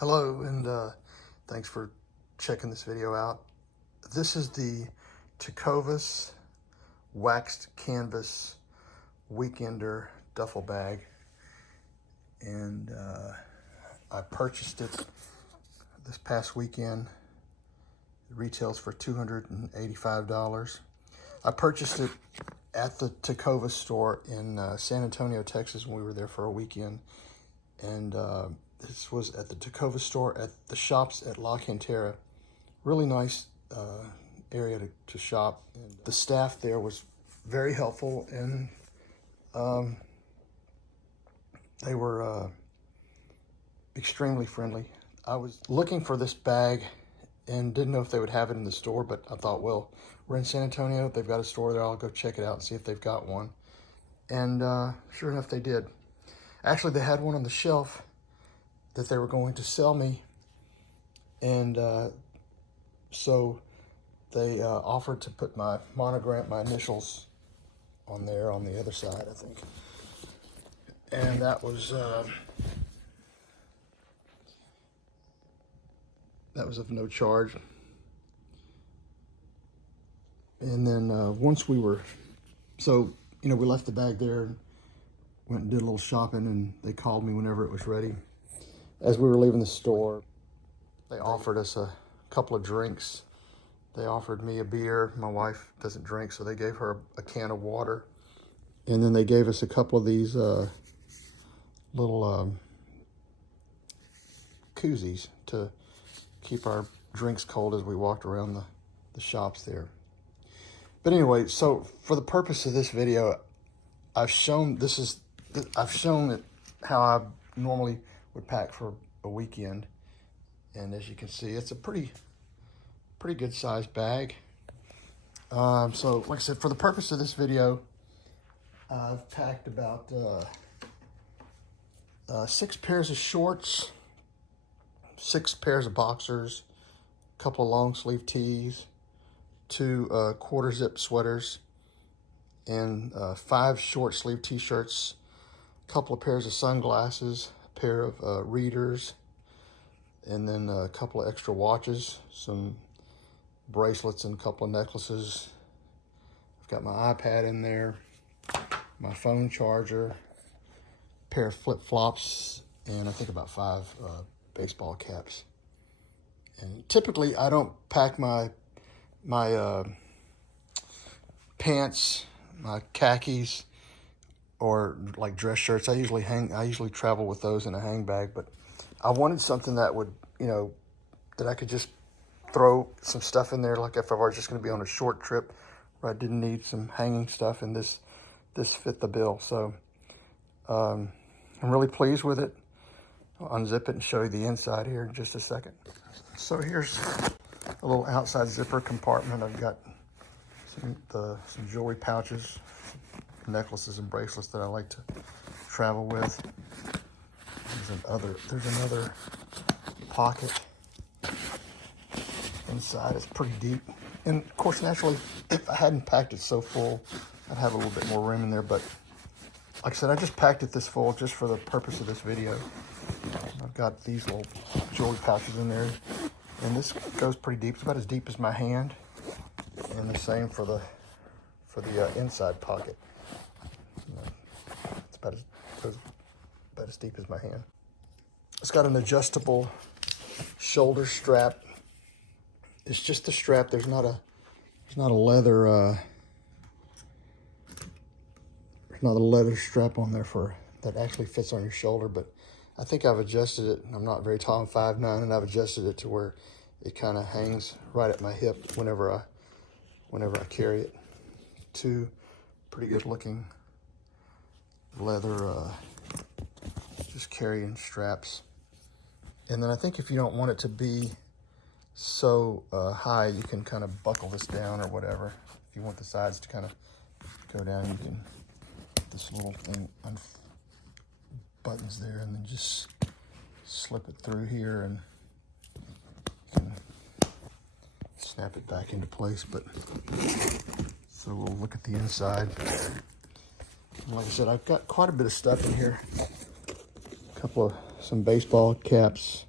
Hello, and thanks for checking this video out. This is the Tecovas waxed canvas weekender duffel bag, and I purchased it this past weekend. It retails for $285. I purchased it at the Tecovas store in San Antonio, Texas, when we were there for a weekend, and this was at the Tecovas store at the shops at Cantera. Really nice area to shop. And the staff there was very helpful, and they were extremely friendly. I was looking for this bag and didn't know if they would have it in the store, but I thought, well, we're in San Antonio, they've got a store there, I'll go check it out and see if they've got one. And sure enough, they did. Actually, they had one on the shelf that they were going to sell me, and so they offered to put my monogram, my initials on there on the other side, I think. And that was of no charge. And then once we were, so, we left the bag there, went and did a little shopping, and they called me whenever it was ready. As we were leaving the store, they offered us a couple of drinks. They offered me a beer. My wife doesn't drink, so they gave her a can of water. And then they gave us a couple of these little koozies to keep our drinks cold as we walked around the shops there. But anyway, so for the purpose of this video, I've shown it how I normally would pack for a weekend, and as you can see, it's a pretty good sized bag. So like I said, for the purpose of this video, I've packed about 6 pairs of shorts, 6 pairs of boxers, a couple of long sleeve tees, 2 quarter zip sweaters, and 5 short sleeve t-shirts, a couple of pairs of sunglasses, a pair of readers, and then a couple of extra watches, some bracelets, and a couple of necklaces. I've got my iPad in there, my phone charger, a pair of flip-flops, and I think about 5 baseball caps. And typically I don't pack my pants, my khakis, or like dress shirts. I usually travel with those in a hang bag, but I wanted something that would, that I could just throw some stuff in there, like if I was just going to be on a short trip where I didn't need some hanging stuff, and this fit the bill. So I'm really pleased with it. I'll unzip it and show you the inside here in just a second. So here's a little outside zipper compartment. I've got some jewelry pouches, necklaces and bracelets that I like to travel with. There's another pocket inside. It's pretty deep, and of course, naturally, if I hadn't packed it so full, I'd have a little bit more room in there. But like I said, I just packed it this full just for the purpose of this video. I've got these little jewelry pouches in there, and this goes pretty deep. It's about as deep as my hand, and the same for the inside pocket. It's about as deep as my hand. It's got an adjustable shoulder strap. It's just the strap. There's not a leather there's not a leather strap on there that actually fits on your shoulder, but I think I've adjusted it. I'm not very tall, I'm 5'9", and I've adjusted it to where it kind of hangs right at my hip whenever I carry it. 2 pretty good looking leather just carrying straps. And then I think if you don't want it to be so high, you can kind of buckle this down or whatever. If you want the sides to kind of go down, you can put this little thing buttons there, and then just slip it through here, and you can snap it back into place. But so we'll look at the inside. And like I said, I've got quite a bit of stuff in here. Some baseball caps,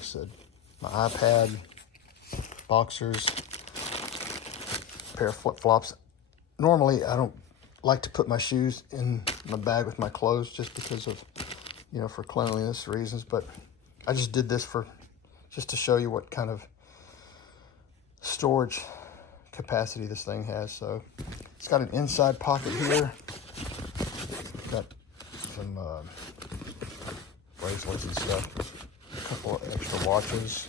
I said, my iPad, boxers, a pair of flip-flops. Normally, I don't like to put my shoes in my bag with my clothes just because of, you know, for cleanliness reasons, but I just did this just to show you what kind of storage capacity this thing has. So it's got an inside pocket here. Got some bracelets and stuff. A couple of extra watches.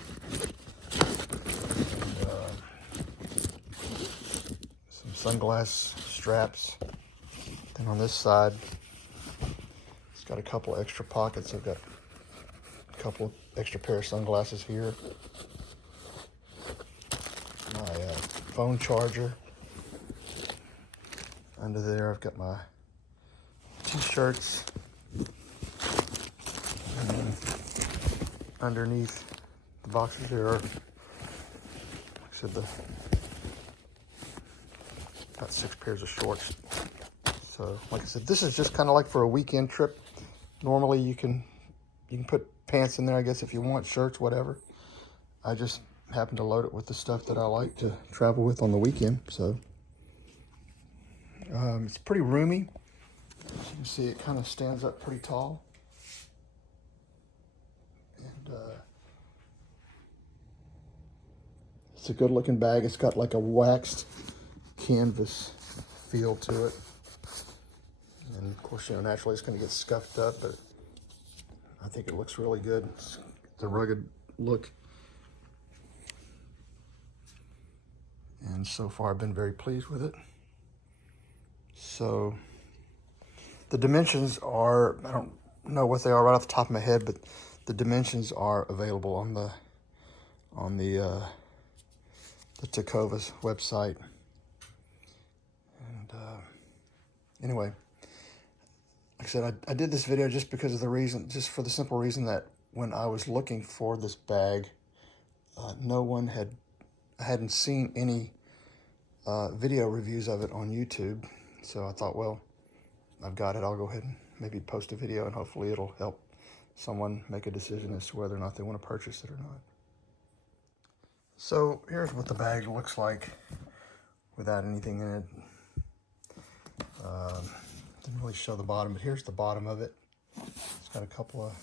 And, some sunglass straps. Then on this side, it's got a couple of extra pockets. I've got a couple of extra pair of sunglasses here. My phone charger. Under there, I've got my t-shirts. And then underneath the boxers here are, like I said, about 6 pairs of shorts. So, like I said, this is just kind of like for a weekend trip. Normally, you can put pants in there, I guess, if you want, shirts, whatever. I just happen to load it with the stuff that I like to travel with on the weekend. So, it's pretty roomy. As you can see, it kind of stands up pretty tall. And it's a good looking bag. It's got like a waxed canvas feel to it. And of course, you know, naturally it's going to get scuffed up, but I think it looks really good. It's the rugged look. And so far I've been very pleased with it. So the dimensions are, I don't know what they are right off the top of my head, but the dimensions are available on the Tecovas website. And anyway, like I said, I did this video just because of the reason, just for the simple reason that when I was looking for this bag, I hadn't seen any video reviews of it on YouTube. So I thought, well, I've got it. I'll go ahead and maybe post a video, and hopefully it'll help someone make a decision as to whether or not they want to purchase it or not. So here's what the bag looks like without anything in it. Didn't really show the bottom, but here's the bottom of it. It's got a couple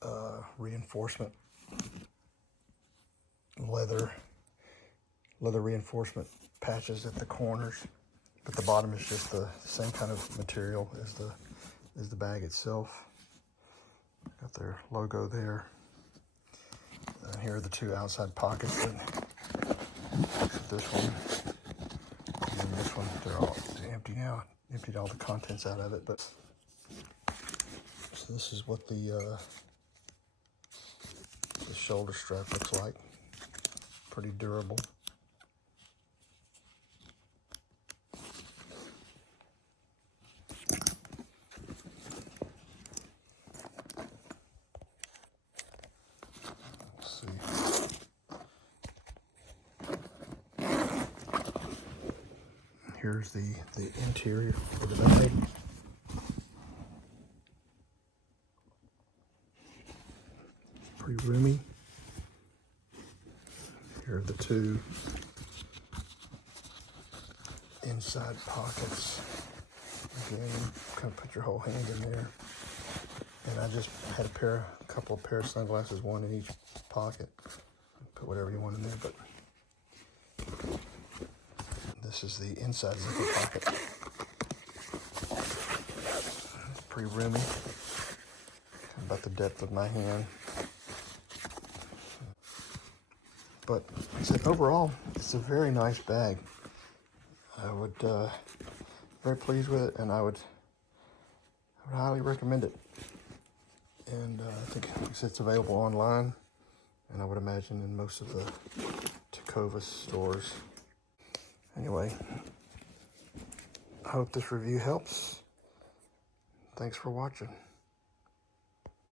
of reinforcement leather reinforcement patches at the corners, but the bottom is just the same kind of material as the bag itself. Got their logo there. Here are the 2 outside pockets. This one and this one, they're all empty now. Emptied all the contents out of it, but so this is what the shoulder strap looks like. Pretty durable. Let's see. Here's the interior of the bag. Pretty roomy. Here are the 2 inside pockets. Again, kind of put your whole hand in there. And I just had a couple of pair of sunglasses, one in each pocket. Put whatever you want in there, but this is the inside zipper pocket. It's pretty roomy. About the depth of my hand. But like I said, overall, it's a very nice bag. I would very pleased with it, and I would highly recommend it. And I think it's available online, and I would imagine in most of the Tecovas stores. Anyway, I hope this review helps. Thanks for watching.